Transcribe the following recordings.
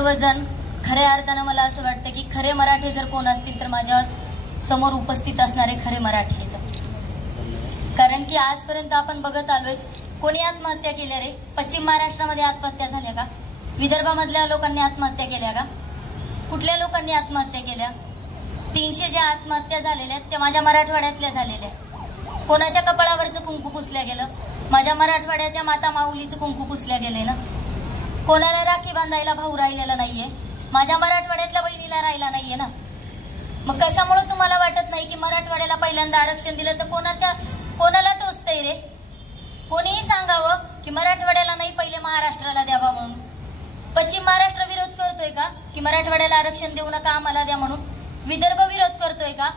सर्वजण खऱ्या अर्थानं मला असं वाटतं की खरे मराठे जर कोण असतील तर माझ्या समोर उपस्थित असणारे खरे मराठे आहेत. कारण की आजपर्यंत आपण बघत आलोय कोणी आत्महत्या केल्या रे? पश्चिम महाराष्ट्रामध्ये आत्महत्या झाल्या का? विदर्भामधल्या लोकांनी आत्महत्या केल्या का? कुठल्या लोकांनी आत्महत्या केल्या? 300 ज्या आत्महत्या झालेल्या आहेत त्या माझ्या मराठवाड्यातल्या झालेल्या. कोणाच्या कपाळावरचं कुंकू पुसल्या गेलं? माझ्या मराठवाड्याच्या माता माऊलीचं कुंकू पुसल्या गेले ना. कोणाला राखी बांधायला भाऊ राहिलेला नाहीये, माझ्या मराठवाड्यातल्या बहिणीला राहिला नाहीये ना. मग कशामुळे तुम्हाला वाटत नाही की मराठवाड्याला पहिल्यांदा आरक्षण दिलं तर कोणाला टोचतंय रे? कोणीही सांगावं की मराठवाड्याला नाही पहिले महाराष्ट्राला द्यावा म्हणून. पश्चिम महाराष्ट्र विरोध करतोय का की मराठवाड्याला आरक्षण देऊ नका आम्हाला द्या म्हणून? विदर्भ विरोध करतोय का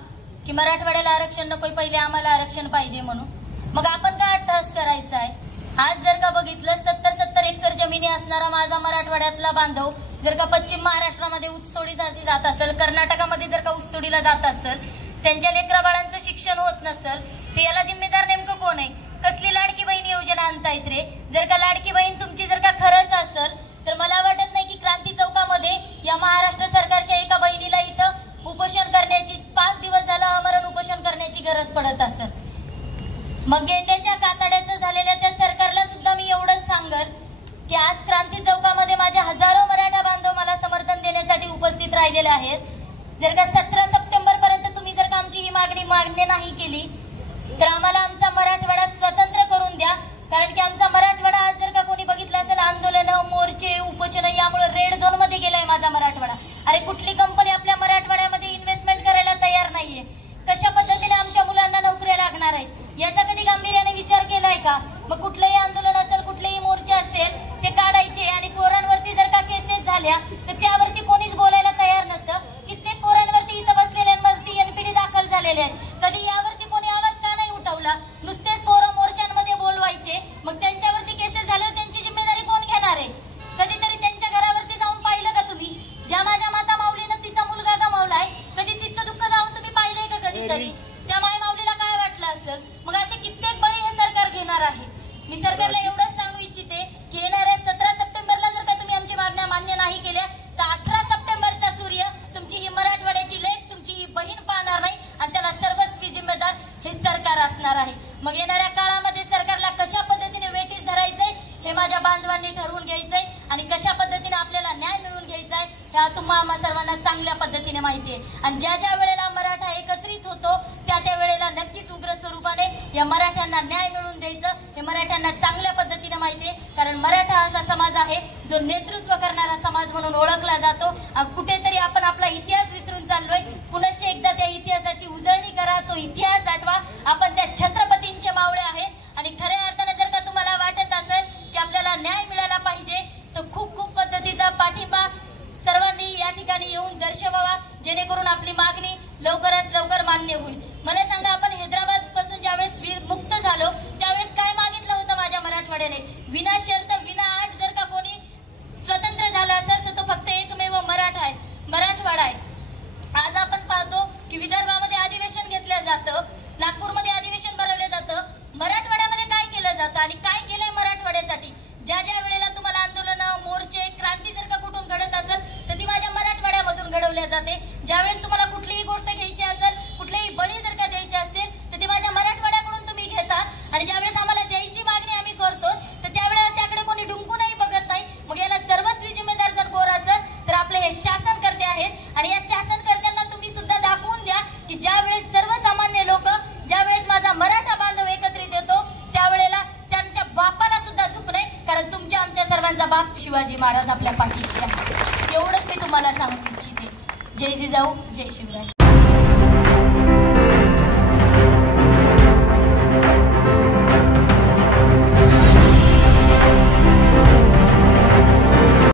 की मराठवाड्याला आरक्षण नकोय पहिले आम्हाला आरक्षण पाहिजे म्हणून? मग आपण काय अट्टहास करायचा आहे? आज जर का बघितलं 70 एकर जमिनी असणारा माझा मराठवाड्यातला बांधव जर का पश्चिम महाराष्ट्रामध्ये ऊसतोडी जात असेल, कर्नाटकामध्ये जर का ऊसतोडीला जात असेल, त्यांच्या लेकरा बाळांचं शिक्षण होत नसेल, तर याला जिम्मेदार नेमकं कोण आहे? कसली लाडकी बहीण योजना आणतायत रे? जर का लाडकी बहीण तुमची जर का खरंच असेल तर मला वाटत नाही की क्रांती चौकामध्ये या महाराष्ट्र सरकारच्या एका बहिणीला इथं उपोषण करण्याची 5 दिवस झालं आमरण उपोषण करण्याची गरज पडत असेल. मग गेंड्याच्या कातड्याचं झालेल्या त्या सरकारला सुद्धा मी एवढंच सांगल की आज क्रांती चौकामध्ये माझे हजारो मराठा बांधव मला समर्थन देण्यासाठी उपस्थित राहिलेले आहेत. जर का 17 सप्टेंबर पर्यंत तुम्ही जर का आमची ही मागणी नाही केली तर आम्हाला आमचा मराठवाडा स्वतंत्र करून द्या. कारण की आमचा मराठवाडा आज जर का कोणी बघितलं असेल आंदोलन, मोर्चे, उपोषण यामुळे रेड झोन मध्ये गेलाय माझा मराठवाडा. अरे कुठली कंपनी आपल्या मराठवाड्यामध्ये इन्व्हेस्टमेंट करायला तयार नाहीये. कशा पद्धतीने आमच्या मुलांना नोकऱ्या लागणार आहेत याचा कधी गांभीर्याने विचार केलाय का? मग कुठलंही आंदोलन असेल, कुठलेही मोर्चे असतील ते काढायचे आणि पोरांवरती जर का केसेस झाल्या तर त्यावरती कोणीच बोलायला तयार नसतं. कित्येक पोरांवरती इथं बसलेल्यांवरती एनपीडी दाखल झालेले आहेत. कधी यावरती कोणी आवाज का नाही उठवला? नुसतेच पोरं मोर्चांमध्ये बोलवायचे, मग त्यांच्यावरती केसेस झाल्यावर त्यांची जिम्मेदारी कोण घेणार आहे? कधीतरी त्यांच्या घरावरती जाऊन पाहिलं का तुम्ही? ज्या माझ्या माता माऊलीनं तिचा मुलगा गमावलाय, कधी तिचं दुःख जाऊन तुम्ही पाहिलंय का कधीतरी? त्या माय माऊलीला काय वाटलं असेल? मग असे कित्येक बळी हे सरकार घेणार आहे. मी सरकारला एवढंच सांगू इच्छिते की येणाऱ्या 17 सप्टेंबरला जर का तुम्ही आमची मागण्या मान्य नाही केल्या तर 18 सप्टेंबरचा सूर्य तुमची ही मराठवाड्याची लेक, तुमची ही बहीण पाहणार नाही आणि त्याला सर्वस्वी जिम्मेदार हे सरकार असणार आहे. मग येणाऱ्या काळामध्ये सरकारला कशा पद्धतीने वेठीस धरायचंय हे माझ्या बांधवांनी ठरवून घ्यायचंय आणि कशा पद्धतीने आपल्याला न्याय मिळवून घ्यायचा आहे हे तुम्हा सर्वांना चांगल्या पद्धतीने माहिती आहे. आणि ज्या वेळेला मराठा एकत्रित होतो त्या वेळेला नक्कीच उग्र स्वरूपाने या मराठ्यांना न्याय मिळवून द्यायचं हे मराठ्यांना चांगल्या पद्धतीने माहिती आहे. कारण मराठा असा समाज आहे जो नेतृत्व करणारा समाज म्हणून ओळखला जातो. कुठेतरी आपण आपला इतिहास विसरून चाललोय. पुन्हा एकदा त्या इतिहासाची उजळणी करा, तो इतिहास आठवा. आपण त्या छत्रपतींचे मावळे आहेत आणि खऱ्या अर्थाने जर का तुम्हाला वाटत असेल की आपल्याला न्याय मिळाला पाहिजे तर खूप पद्धतीचा पाठिंबा सर्वांनी या ठिकाणी येऊन दर्शवावा जेणेकरून आपली मागणी लवकरात लवकर मान्य होईल. मला सांगा, आपण हैदराबाद पासून ज्यावेळेस मुक्त झालो त्यावेळेस काय मागितलं होतं माझ्या मराठवाड्याने? विना शर्त विना अट जर का कोणी स्वतंत्र झाला असेल तर तो फक्त एकमेव मराठवाडा आहे. आज आपण पाहतो की विदर्भामध्ये अधिवेशन घेतलं जातं, नागपूरमध्ये अधिवेशन भरवलं जातं. मराठवाड्यामध्ये काय केलं जातं आणि काय केलंय मराठवाड्यासाठी? ज्या वेळेला तुम्हाला आंदोलन, मोर्चे, क्रांती जर का कुठून घडत असेल तर ती माझ्या मराठवाड्यामधून घडवल्या जाते. ज्यावेळेस तुम्हाला कुठलीही गोष्ट घ्यायची असेल, कुठलेही बळी जर का द्यायचे असतील तर ते माझ्या मराठवाड्याकडून तुम्ही घेतात आणि ज्यावेळेस आम्हाला द्यायची मागणी आम्ही करतो तर त्यावेळेला त्याकडे कोणी डुंकूनही बघत नाही. मग याला सर्वस्वी जिम्मेदार जर कोण असेल तर आपले हे शासनकर्ते आहेत आणि या शासनकर्त्यांना तुम्ही सुद्धा दाखवून द्या की ज्यावेळेस सर्वसामान्य लोक, ज्यावेळेस माझा मराठा बांधव एकत्रित येतो त्यावेळेला त्यांच्या बापाला सुद्धा चूक नाही. कारण तुमच्या आमच्या सर्वांचा बाप शिवाजी महाराज आपल्या पाठीशी आहे. एवढंच मी तुम्हाला सांगू इच्छिते. जय जिजाऊ, जय शिवराय.